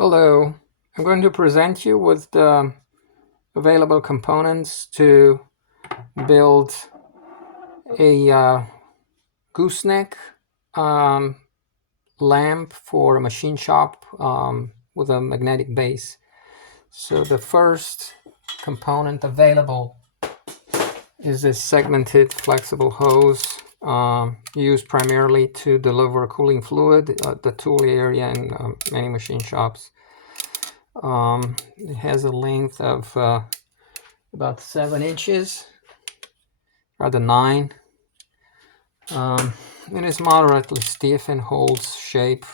Hello, I'm going to present you with the available components to build a gooseneck um, lamp for a machine shop with a magnetic base. So the first component available is this segmented flexible hose used primarily to deliver cooling fluid at the tool area in many machine shops. It has a length of about 7 inches, rather 9. It is moderately stiff and holds shape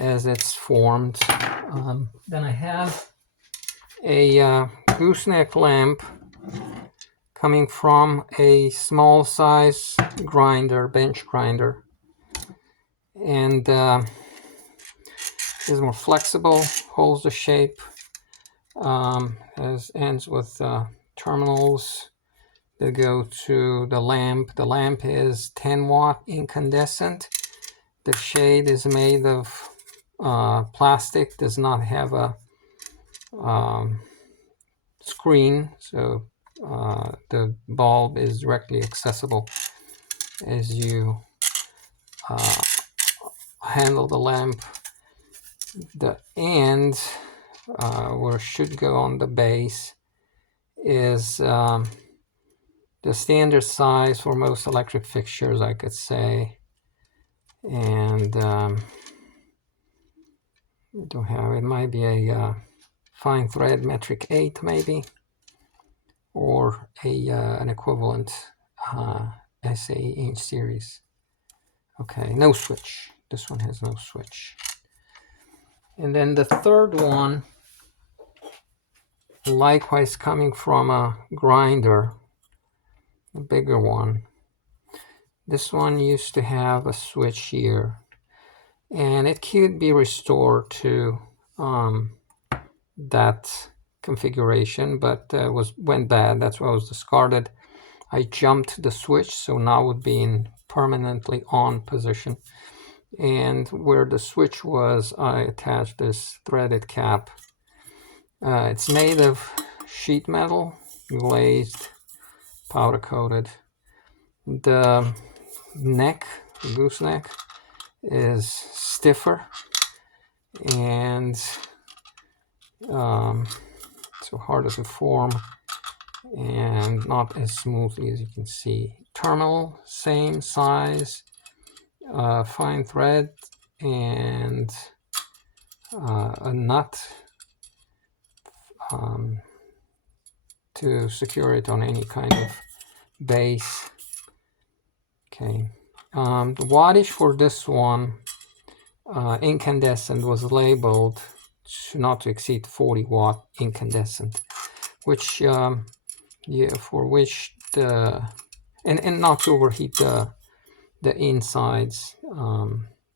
as it's formed. Then I have a gooseneck lamp coming from a small size grinder, bench grinder, and is more flexible, holds the shape, as ends with terminals that go to the lamp. The lamp is 10-watt incandescent. The shade is made of plastic, does not have a screen, so the bulb is directly accessible as you handle the lamp. The end where it should go on the base is the standard size for most electric fixtures, I could say. And don't have it. Might be a fine thread metric 8 maybe, or a an equivalent SA inch series. Okay, no switch. This one has no switch. And then the third one, likewise coming from a grinder, a bigger one. This one used to have a switch here, and it could be restored to that configuration, but went bad. That's why it was discarded. I jumped the switch, so now it would be in permanently on position. And where the switch was, I attached this threaded cap. It's made of sheet metal, glazed, powder coated. The neck, the gooseneck, is stiffer and so harder to form and not as smoothly as you can see. Terminal, same size, fine thread, and a nut to secure it on any kind of base. Okay, the wattage for this one, incandescent, was labeled not to exceed 40-watt incandescent, which for which the and not to overheat the insides.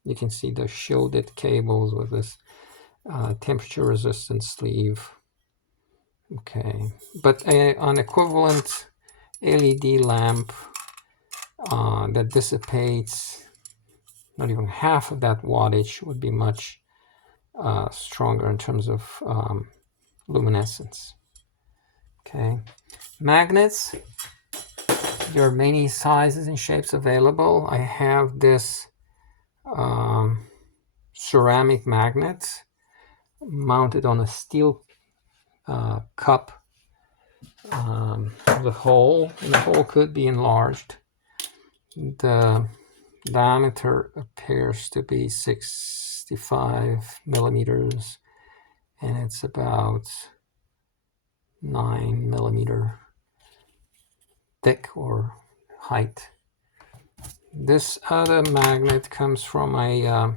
You can see the shielded cables with this temperature resistant sleeve. Okay, but an equivalent LED lamp that dissipates not even half of that wattage would be much stronger in terms of luminescence. Okay, magnets. There are many sizes and shapes available. I have this ceramic magnet mounted on a steel cup with a hole, and the hole could be enlarged. The diameter appears to be 65 millimeters, and it's about 9 millimeter thick or height. This other magnet comes from a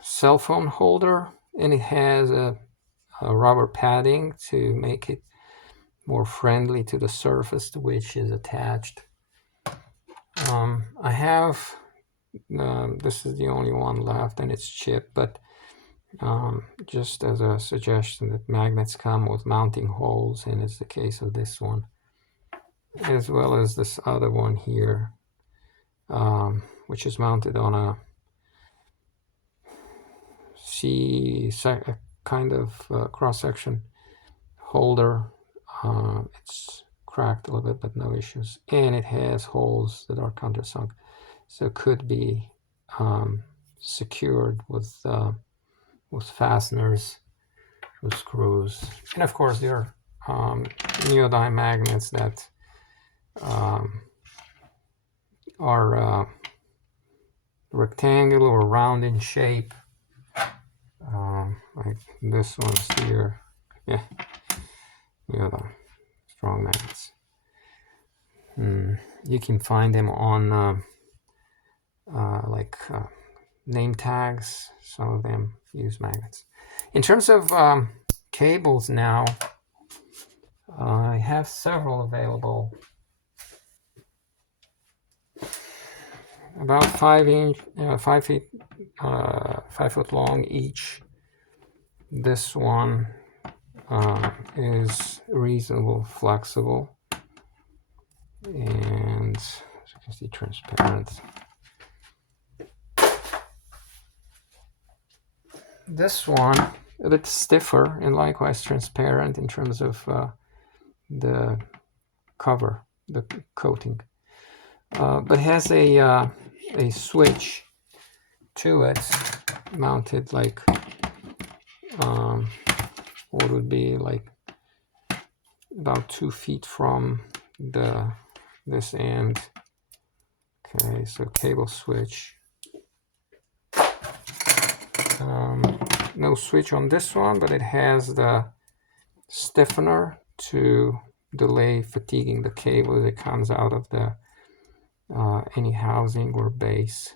cell phone holder, and it has a rubber padding to make it more friendly to the surface to which is attached. I have this is the only one left, and it's chipped, but just as a suggestion that magnets come with mounting holes, and it's the case of this one, as well as this other one here, which is mounted on a see a kind of cross-section holder. It's cracked a little bit, but no issues. And it has holes that are countersunk, so it could be secured with fasteners, with screws. And of course, there are neodyme magnets that are rectangular or round in shape, like this one's here. Yeah, neodyme strong magnets. You can find them on name tags. Some of them use magnets. In terms of cables now, I have several available. About 5 foot long each. This one is reasonable, flexible, and as you can see, transparent. This one a bit stiffer and likewise transparent in terms of the cover, the coating, but has a switch to it mounted like what would be like about 2 feet from this end. Okay, so cable switch. No switch on this one, but it has the stiffener to delay fatiguing the cable as it comes out of the any housing or base.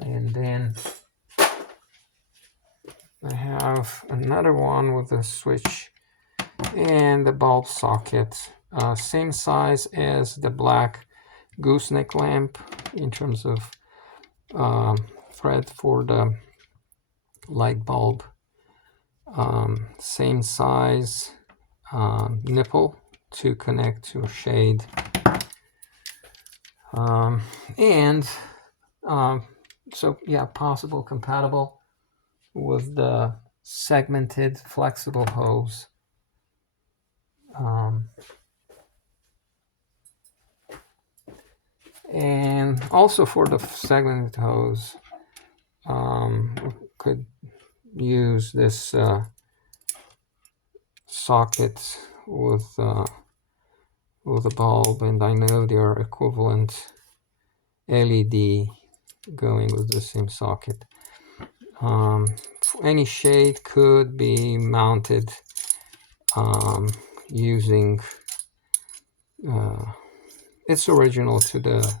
And then I have another one with a switch and the bulb socket, same size as the black gooseneck lamp in terms of thread for the light bulb. Same size nipple to connect to a shade. So yeah, possible compatible with the segmented flexible hose. And also for the segmented hose, we could use this socket with a bulb, and I know there are equivalent LED going with the same socket. Any shade could be mounted using it's original to the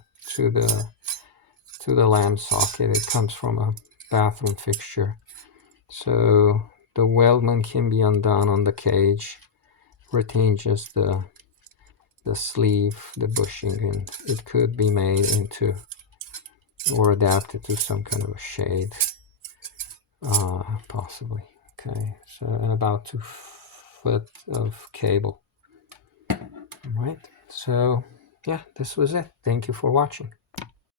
lamp socket. It comes from a bathroom fixture, so the weldment can be undone on the cage, retain just the sleeve, the bushing, and it could be made into or adapted to some kind of a shade, possibly. Okay, so and about 2 foot of cable. All right, so yeah, this was it. Thank you for watching.